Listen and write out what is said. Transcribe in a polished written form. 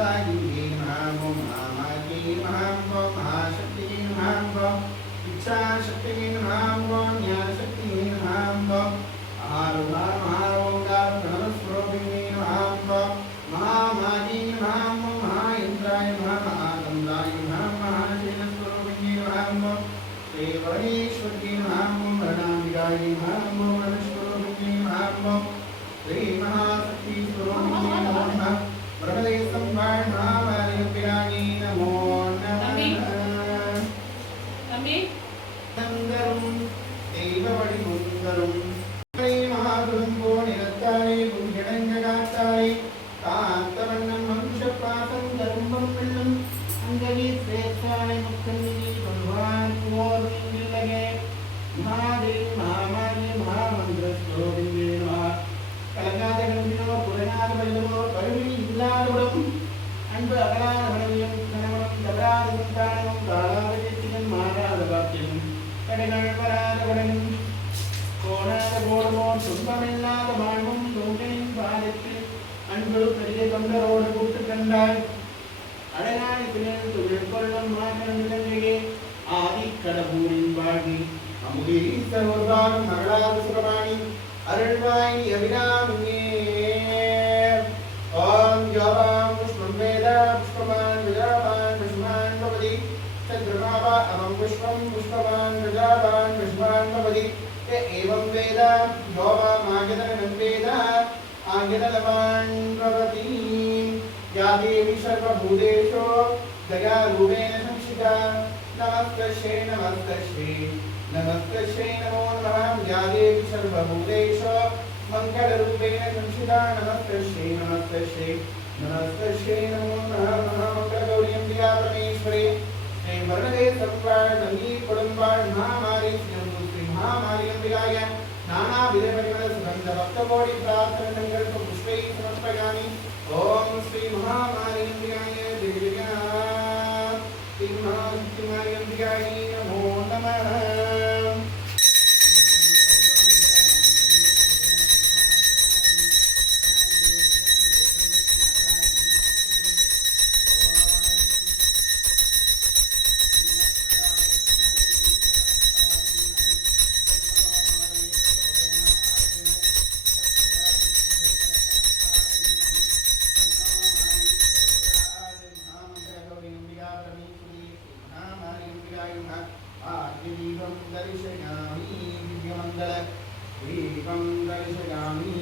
मंदाकिनी नमः ओम महामाये नमः ओम महाशक्ति नमः ओम इच्छाशक्ति नमः ओम ज्ञानशक्ति नमः ओम आरूढ़ा महाओंकार प्रणवस्वरूपिणी नमः ओम महामाये नमः ओम महाइंद्राय नमः महागंधाय नमः महाशैलस्वरूपिणी नमः ओम श्रीवरणेश्वरी नमः ओम वर्णाम्बिकाय नमः ओम वरस्वरूपिणी नमः ओम श्री महाशक्ति स्वरूपिणी नमः प्रभवे संवाण महामारियपिराणी नमो नमः संगरुं देववडिमुन्दरुं श्री महागुरुं निरताय गुणगणगाताय कान्तवर्णं वंशपातं धर्मं पिल्लं अंगवी श्रेष्ठाय मुक्तनिधि भगवान मोर्निलगे महादेव महामान्य महामंत्र स्वरूपिणी नमः கலங்காதகம்பினோ புறநாத வல்லமோ கருவி இல்லாதவரும் அன்பு அகலாத மனைவியும் கணவனும் தவறாத சந்தானமும் காலாவதியத்திலும் மாறாத பாக்கியமும் கடைகள் வராத கடனும் கோணாத கோடமோ துன்பமில்லாத வாழ்வும் தோன்றின் பாதத்தில் அன்பு பெரிய தொண்டரோடு கூட்டு கண்டாய் அழகான பிள்ளைகள் தொழில் கொள்ளும் மாற்றம் இலங்கையே ஆதி கடவுரின் வாழ்வி அமுதீஸ்வர ஒருவாரும் மகளாத சுகவாணி अरुणवाणी अभिरामिये ओम योवां पुष्पं वेद पुष्पवान् विजावान् पुष्पान् भवति चन्द्रमावा अमं पुष्पं पुष्पवान् विजावान् पुष्पान् भवति ये एवं वेद योवामागतनं वेद आगतवान् भवति या देवी सर्वभूतेषु दयारूपेण संस्थिता नमस्तस्यै नमस्तस्यै नमस्तस्यै नमो नमः या देवी सर्वभूतेषु मङ्गलरूपेण संस्थिता नमस्तस्यै नमस्तस्यै नमस्तस्यै नमो नमः महामङ्गलगौरी अम्बिका परमेश्वरी श्री वर्णदे संवारणि कुटुम्बान् महामारी श्री महामारी अम्बिकाय नानाविध परिमल सुगन्ध भक्तकोटि प्रार्थना संकल्प पुष्पैः समर्पयामि ओम श्री महामारी अम्बिकाय जय जगन्नाथ श्री महामारी अम्बिकाय नमो नमः दीपं दर्शयामि दिव्यमंगल दीपं दर्शयामि